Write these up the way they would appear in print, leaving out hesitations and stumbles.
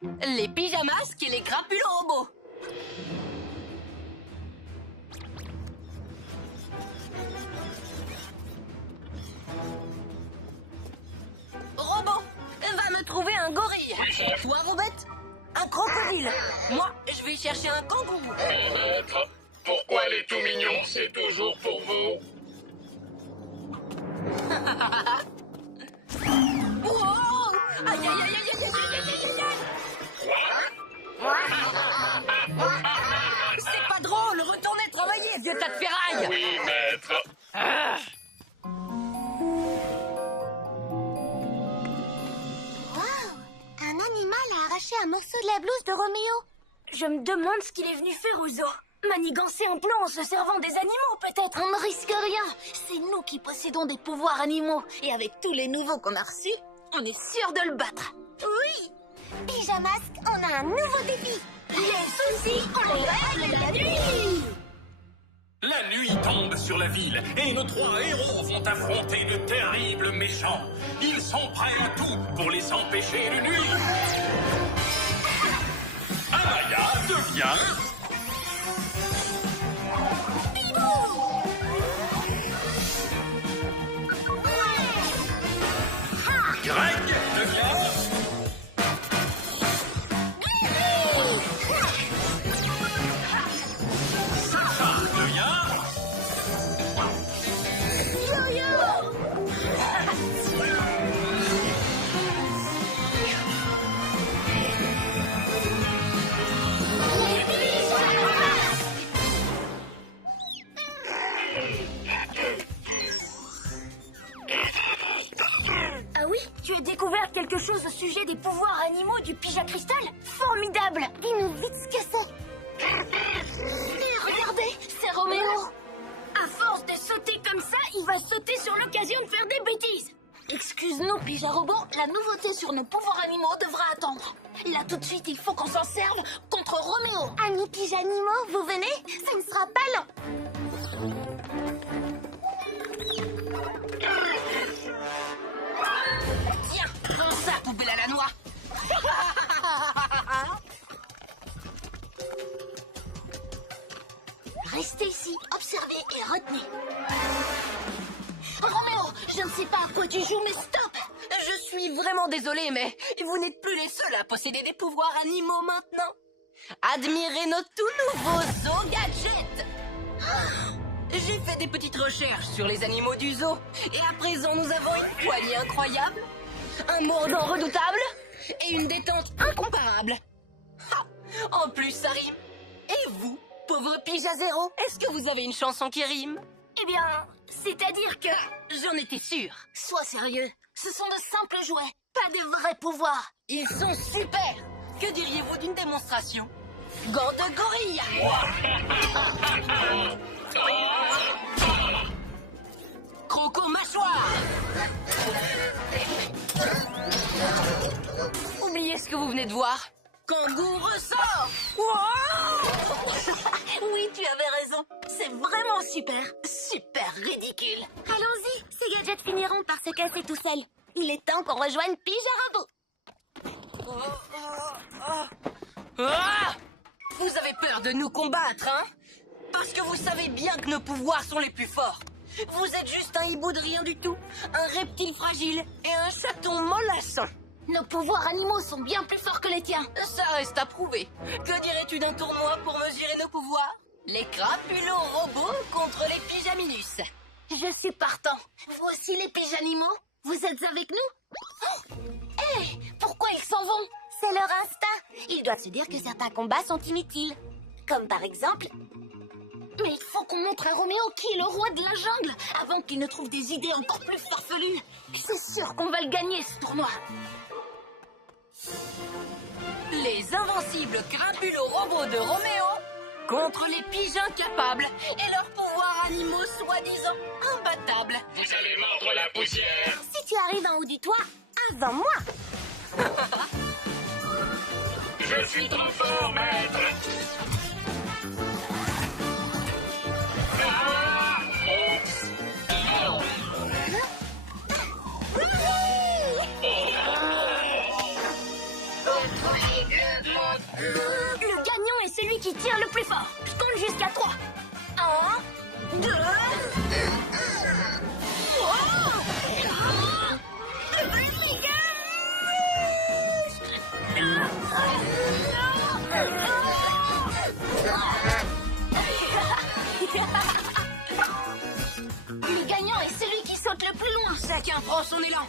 Les pyjamasques et les crapules robots. Robot, va me trouver un gorille. Toi, Robette, un crocodile. Moi, je vais chercher un kangourou. Maître, pourquoi les tout mignons, c'est toujours pour vous? Wow! Aïe, aïe, aïe, aïe, aïe, aïe, aïe, aïe, aïe. C'est pas drôle, retournez travailler, vieux tas de ferraille. Oui, maître. Un animal a arraché un morceau de la blouse de Roméo. Je me demande ce qu'il est venu faire aux zoo. Manigancer un plan en se servant des animaux, peut-être. On ne risque rien. C'est nous qui possédons des pouvoirs animaux. Et avec tous les nouveaux qu'on a reçus, on est sûr de le battre. Oui. Pyjamasque, on a un nouveau défi. Les soucis, on les règle la nuit. La nuit tombe sur la ville et nos trois héros vont affronter de terribles méchants. Ils sont prêts à tout pour les empêcher de nuire. Amaya devient... Greg devient... Sacha devient... Ah oui, tu as découvert quelque chose au sujet des pouvoirs animaux du Pyja Cristal? Formidable! Dis-nous vite ce que c'est. Et regardez, c'est Roméo. À force de sauter comme ça, il va sauter sur l'occasion de faire des bêtises. Excuse-nous, Pyja Robot, la nouveauté sur nos pouvoirs animaux devra attendre. Là, tout de suite, il faut qu'on s'en serve contre Roméo. Amis Pyja Animaux, vous venez? Ça ne sera pas long. Tiens, prends ça, poubelle à la noix. Restez ici, observez et retenez. Roméo, je ne sais pas à quoi tu joues, mais stop! Je suis vraiment désolée, mais vous n'êtes plus les seuls à posséder des pouvoirs animaux maintenant. Admirez nos tout nouveaux zoo gadgets. J'ai fait des petites recherches sur les animaux du zoo et à présent nous avons une poignée incroyable, un mordant redoutable et une détente incomparable. Ha! En plus ça rime. Et vous, pauvre Pyja Zéro, est-ce que vous avez une chanson qui rime? Eh bien, c'est-à-dire que... J'en étais sûre. Sois sérieux, ce sont de simples jouets, pas de vrais pouvoirs. Ils sont super. Que diriez-vous d'une démonstration? Gants de gorille. Croco mâchoire. Oubliez ce que vous venez de voir. Kangourou ressort. Oui, tu avais raison, c'est vraiment super, super ridicule. Allons-y, ces gadgets finiront par se casser tout seuls. Il est temps qu'on rejoigne Pyja Robot. Ah! Vous avez peur de nous combattre, hein? Parce que vous savez bien que nos pouvoirs sont les plus forts. Vous êtes juste un hibou de rien du tout, un reptile fragile et un chaton mollassant. Nos pouvoirs animaux sont bien plus forts que les tiens. Ça reste à prouver. Que dirais-tu d'un tournoi pour mesurer nos pouvoirs? Les crapulos robots contre les pyjaminus. Je suis partant. Voici les pyjanimaux. Vous êtes avec nous? Hé, pourquoi ils s'en vont? C'est leur instinct. Ils doivent se dire que certains combats sont inutiles. Comme par exemple... Mais il faut qu'on montre à Roméo qui est le roi de la jungle avant qu'il ne trouve des idées encore plus farfelues. C'est sûr qu'on va le gagner, ce tournoi. Les invincibles crapulos robots de Roméo contre les pigeons capables et leurs pouvoirs animaux soi-disant imbattables. Vous allez mordre la poussière. Si tu arrives en haut du toit, avant moi. Je suis trop fort, maître. Ah, oups. Le gagnant est celui qui tire le plus fort. Je compte jusqu'à 3. 1, 2... Le gagnant est celui qui saute le plus loin. Chacun prend son élan.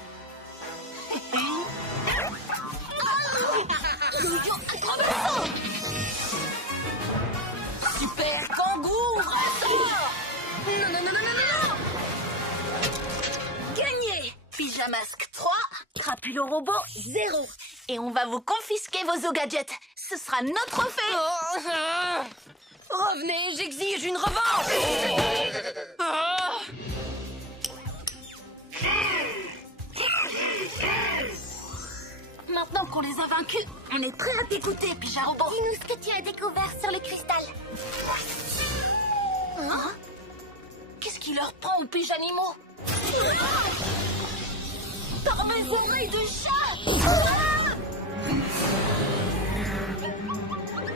Super kangourou, ressort. Non, non, non, non, non, non. Gagné. Pyjamasque 3, Crapulo robot 0. et on va vous confisquer vos Zo Gadgets. Ce sera notre fait. Revenez, j'exige une revanche. Maintenant qu'on les a vaincus, on est prêt à t'écouter, Pyja robot. Dis-nous ce que tu as découvert sur le cristal. Hein? Qu'est-ce qui leur prend aux pigeanimaux? Par mes oreilles de chat.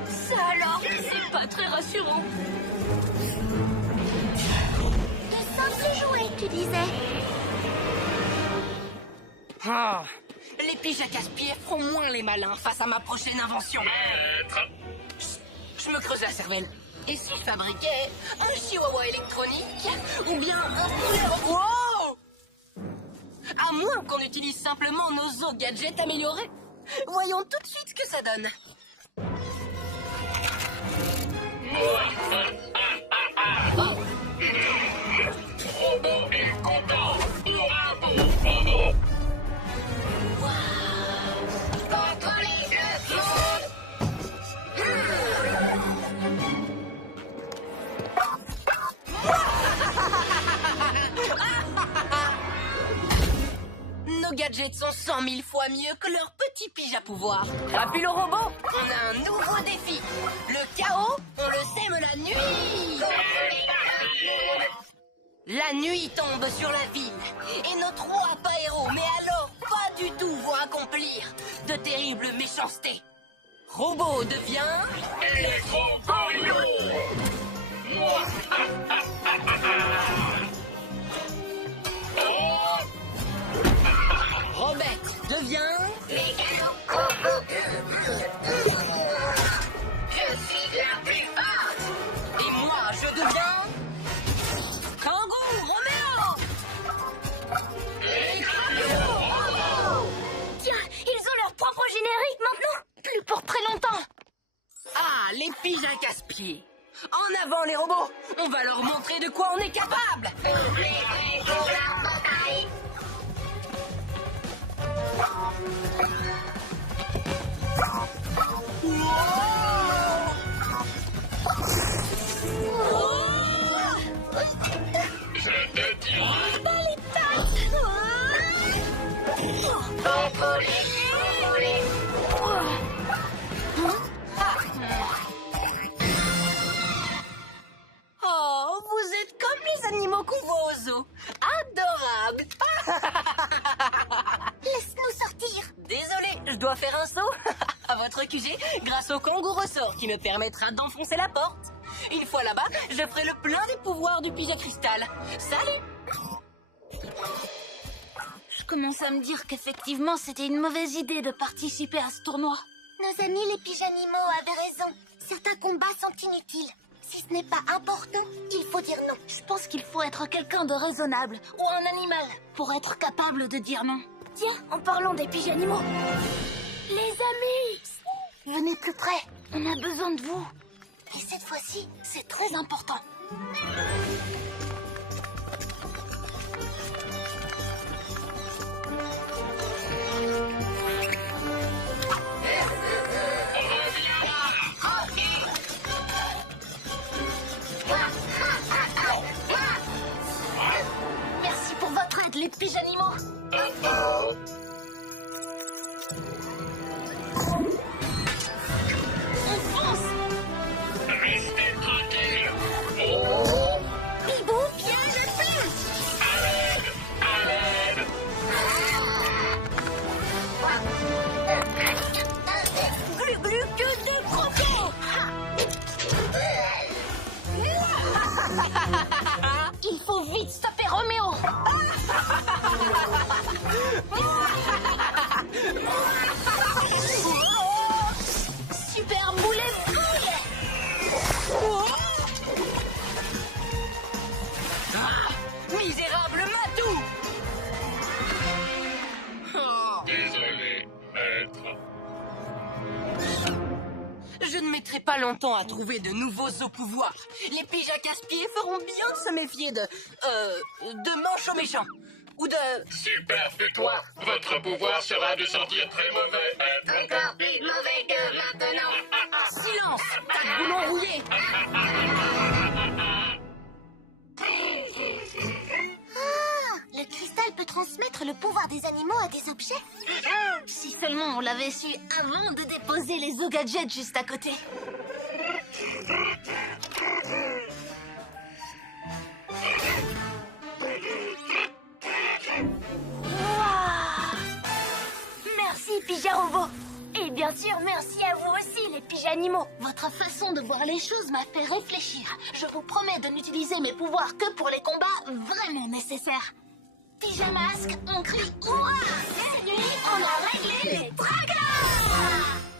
Ça alors, c'est pas très rassurant. De simples jouets, tu disais. Ah, les piges à casse-pieds feront moins les malins face à ma prochaine invention. Je me creuse la cervelle. Et si je fabriquais un chihuahua électronique ou bien un poulet robot? Wow! À moins qu'on utilise simplement nos Zo Gadgets améliorés. Voyons tout de suite ce que ça donne. Robot est content. Bravo, robot. Contre les deux. Nos gadgets sont 100 000 fois mieux que leurs petits piges à pouvoir. Crapulo robot, on a un nouveau défi. Le chaos, on le sème la nuit. La nuit tombe sur la ville et nos 3 pas-héros, mais alors pas du tout, vont accomplir de terribles méchancetés. Robot devient... Électro-Gorillon. Robette devient... Je suis la plus forte. Et moi, je deviens... Kangoo Roméo. Tiens, ils ont leur propre générique maintenant. Plus pour très longtemps. Ah, les piges à casse-pieds. En avant les robots. On va leur montrer de quoi on est capable. Oh, vous êtes comme les animaux qu'on voit au zoo. Adorable. Laisse-nous sortir. Désolé, je dois faire un saut à votre QG grâce au kangourou ressort qui me permettra d'enfoncer la porte. Une fois là-bas, je ferai le plein des pouvoirs du pigeon cristal. Salut. Je commence à me dire qu'effectivement, c'était une mauvaise idée de participer à ce tournoi. Nos amis les pigeanimaux avaient raison. Certains combats sont inutiles. Si ce n'est pas important, il faut dire non. Je pense qu'il faut être quelqu'un de raisonnable ou un animal pour être capable de dire non. Tiens, en parlant des pigeanimaux. Les amis, venez plus près. On a besoin de vous. Et cette fois-ci, C'est très important. Merci pour votre aide, les pigeanimaux. On fonce. Restez tranquille. Ils mettrai pas longtemps à trouver de nouveaux pouvoirs. Les piges à casse-pieds feront bien de se méfier de manches méchants. Ou de... Super, tais-toi. Votre pouvoir sera de sentir très mauvais. Encore plus mauvais que maintenant. Silence! Tas de boulons rouillés! Le cristal peut transmettre le pouvoir des animaux à des objets. Si seulement on l'avait su avant de déposer les Zogadgets juste à côté. Wouah! Merci, Pijarobot. Et bien sûr, merci à vous aussi, les pigeanimaux. Votre façon de voir les choses m'a fait réfléchir. Je vous promets de n'utiliser mes pouvoirs que pour les combats vraiment nécessaires. Pyjamasque, on crie ouah! Cette nuit, on a réglé les tracas!